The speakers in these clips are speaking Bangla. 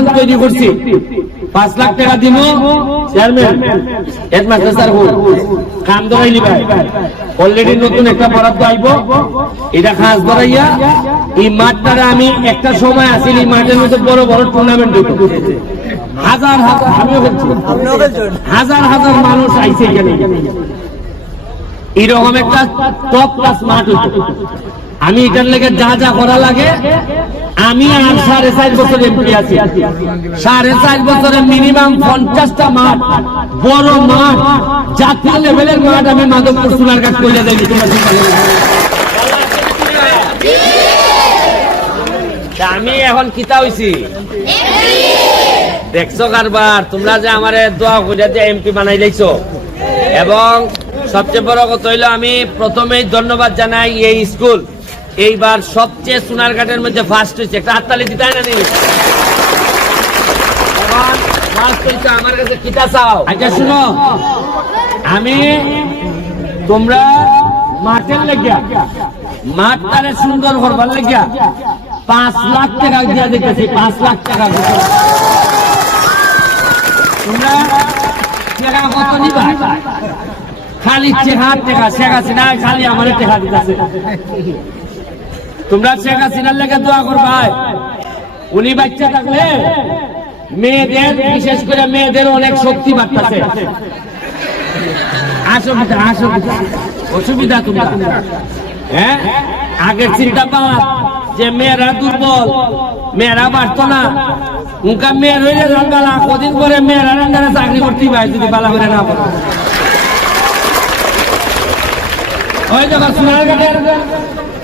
উদাহরণ তৈরি করছি 5 লাখ টাকা দিব চেয়ারম্যান হেডমাস্টার স্যার কাম ধরাইলি ভাই অলরেডি নতুন একটা বরাদ্দ আইব এটা খাস ধরাইয়া এই মাঠটারে আমি একটা সময় আসিল এই মাঠের মধ্যে বড় বড় টুর্নামেন্ট হইতো হাজার হাজার আমিও বলছি হাজার হাজার মানুষ আইছে এখানে এরকম একটা টপ ক্লাস মাঠ হইতো আমি এটার লেগে যা যা করা লাগে আমি আর 4.5 বছর এমপি আছি 4.5 বছরে মিনিমাম 50টা মাঠ বড় মাঠ জাতীয় লেভেলের মাঠ আমি মাধবপুর সোনারঘাট করে দেই আমি এখন কিতা হইছি দেখছো কারবার তোমরা যে আমারে দোয়া করে যে এমপি বানাই লাইছো এবং সবচেয়ে বড় কথা হইলো আমি প্রথমেই ধন্যবাদ জানাই এই স্কুল এইবার সবচেয়ে সোনারঘাটের মধ্যে ফার্স্ট হয়েছে একটা হাততালি দিতে হয় না নি ফার্স্ট হয়েছে আমার কাছে কিতা চাও আচ্ছা শুনো আমি তোমরা মাঠের লেগিয়া মাঠটারে সুন্দর করবার লেগিয়া 5 লাখ টাকা দিয়া দিতেছি 5 লাখ টাকা তোমরা টাকা কত নিবা খালি চেহার টাকা শেখ হাসিনা খালি আমার টাকা দিতেছে তোমরা শেখ হাসিনার লেগে দোয়া করবা উনি বাচ্চা থাকলে মেয়েদের বিশেষ করে মেয়েদের অনেক শক্তি বাড়তেছে অসুবিধা তোমরা হ্যাঁ আগের চিন্তা পাওয়া যে মেয়েরা দুর্বল মেয়েরা বাড়তো না উনকা মেয়ের হইলে বালা কদিন পরে মেয়েরা রান্নারে চাকরি করতে পারে যদি বালা করে না পারে ওই দেখো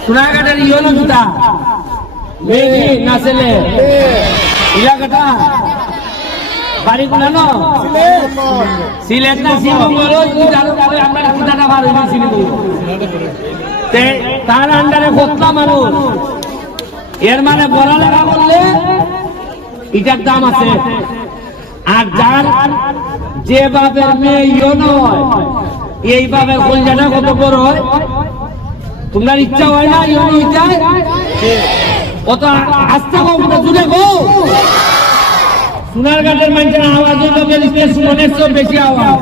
সোনারঘাটের ইয়নো জুতা মেয়ে না ছেলে এলাকাটা বাড়ি গুলা ন সিলেট না আমরা জুতাটা বার হয়েছিল তার আন্ডারে কতটা মানুষ এর মানে পড়ালেখা করলে এটার দাম আছে আর যার যেভাবে মেয়ে ইয়নো হয় এইভাবে কলজাটা কত বড় হয় তোমরা ইচ্ছা হয় না ইয়নো ইচ্ছায় কত আস্তে কত জুড়ে গো সোনারঘাটের মানুষের আওয়াজ মনের চেয়ে বেশি আওয়াজ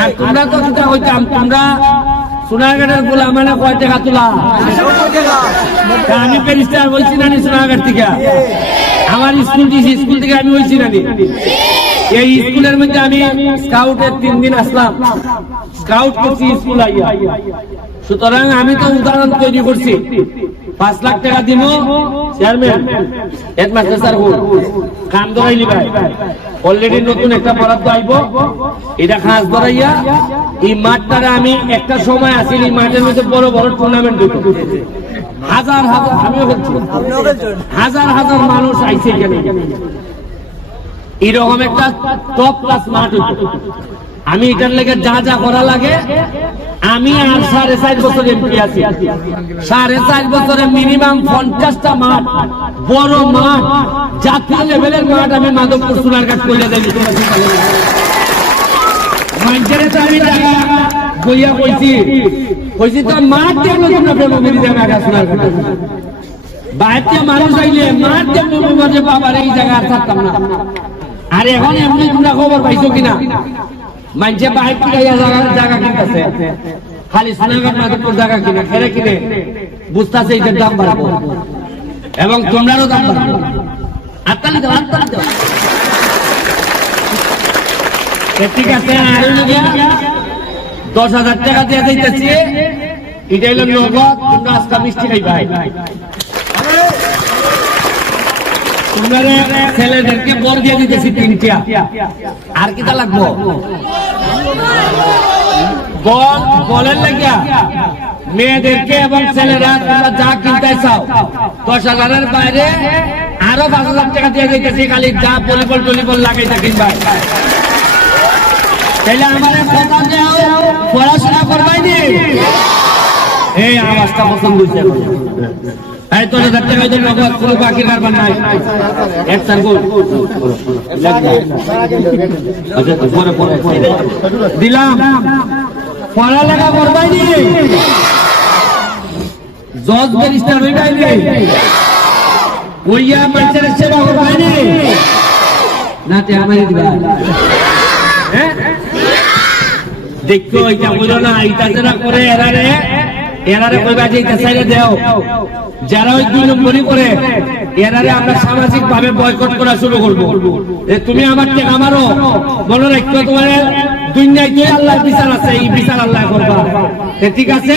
আর তোমরা তো যেটা হইতাম তোমরা সোনারঘাটের গোলা মানে কয় টাকা তোলা আমি প্যারিস্টার বলছি না সোনারঘাট থেকে আমার স্কুল থেকে আমি বলছি না এই স্কুলের মধ্যে আমি স্কাউটের 3 দিন আসলাম স্কাউট করছি স্কুল আইয়া সুতরাং আমি তো উদাহরণ তৈরি করছি 5 লাখ টাকা দিব চেয়ারম্যান হেডমাস্টার স্যার কাম ধরাইলি ভাই অলরেডি নতুন একটা বরাদ্দ আইব এটা খাস ধরাইয়া এই মাঠটারে আমি একটা সময় আসিল এই মাঠের মধ্যে বড় বড় টুর্নামেন্ট হইতো হাজার হাজার আমিও বলছি হাজার হাজার মানুষ আইছে এখানে এরকম একটা টপ ক্লাস মাঠ হইতো আমি এটার লেগে যা যা করা লাগে আমি আর 4.5 বছর এমপি আছি 4.5 বছরে মিনিমাম 50টা মাঠ বড় মাঠ জাতীয় লেভেলের মাঠ আমি মাধবপুর সোনারঘাট করে দেই মানুষের তো আমি টাকা বইয়া কইছি তো মাঠ দেখলো তোমরা প্রেমী জায়গা আগে সোনারঘাট বাইরে মানুষ আইলে মাঠ দেখলো মধ্যে বাবার এই জায়গা আর থাকতাম না আর এখন এমনি তোমরা খবর পাইছো কিনা মানুষে বাইরে থেকে জায়গা কিনতেছে খালি সোনারঘাট মাধবপুর জায়গা কিনা খেরে কিনে বুঝতেছে এটার দাম বাড়বো এবং তোমরারও দাম বাড়বো আত্মালি দাও ঠিক আছে আর 10,000 টাকা দিয়ে দিতেছি এটা হলো নগদ তোমরা আজকে মিষ্টি খাইবাই তোমরা ছেলেদেরকে বর দিয়ে দিতেছি 3টা আর কিটা লাগবো বলের লাগিয়া মেয়েদেরকে এবং ছেলেরা তোমরা যা কিনতে চাও 10,000-এর বাইরে আরো 5,000 টাকা দিয়ে দিতেছি খালি যা ভলিবল লাগাইতে কিনবা তাহলে আমার কথা দেও পড়াশোনা করবাই নি এই আওয়াজটা পছন্দ হয়েছে এই 10,000 টাকা দিয়ে নগদ কোনো বাকি কারবার নাই একটার গোল দিলাম পড়ালেখা করবাই নি জজ ব্যারিস্টার হইবাই নি ওইয়া মানুষের সেবা করবাই নি না তে আমারই দিবা হ্যাঁ দেখো এটা বলো না, এটা যারা করে এরারে কইবা যে এটা সাইডে দেও, যারা ওই 2 নম্বরই করে এরারে আমরা সামাজিক ভাবে বয়কট করা শুরু করবো। তুমি আমার থেকে আমারও মনে রাখতো, তোমার দুনিয়ায় আল্লাহর বিচার আছে, এই বিচার আল্লাহ করবা। ঠিক আছে।